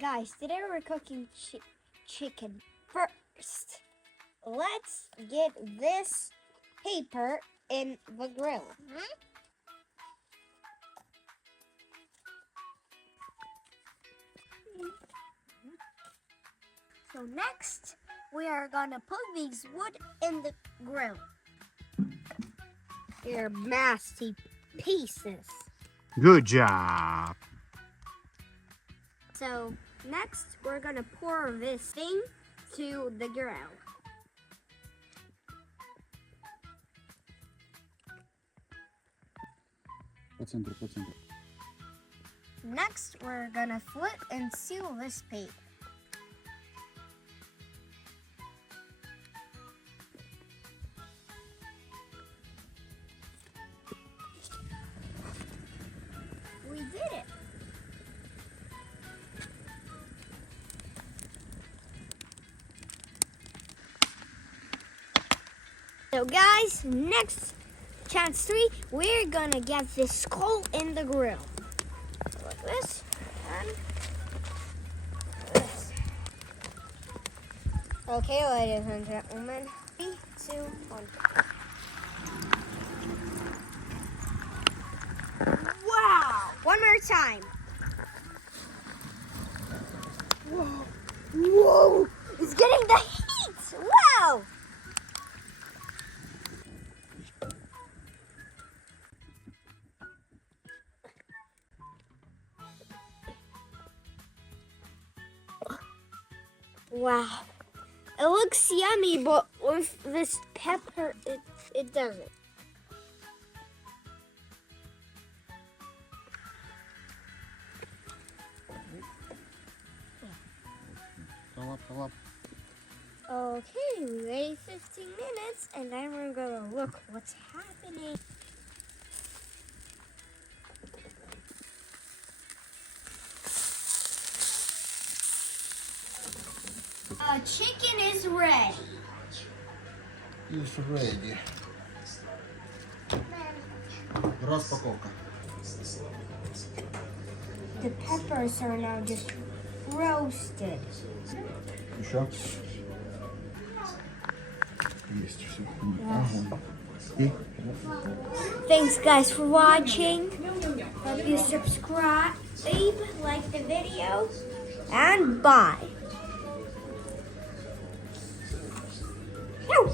Guys, today we're cooking chicken. First, let's get this paper in the grill. So next, we are gonna put these wood in the grill. They're massive pieces. Good job. So next, we're gonna pour this thing to the grill. По центру, по центру. Next, we're gonna flip and seal this paper. We did it. So guys, next chance 3, we're gonna get this skull in the grill. Like this and this. Okay, ladies and gentlemen. 3, 2, 1. Wow! One more time. Whoa! Whoa! It's getting the heat! Wow! Wow, it looks yummy, but with this pepper, it doesn't. Fill up. Okay, we wait 15 minutes, and then we're gonna look what's happening. Chicken is ready. It's ready. Распаковка. The peppers are now just roasted. Еще? Есть все. Ага. И? Thanks guys for watching. Hope you subscribe, like the video, and bye. Whew.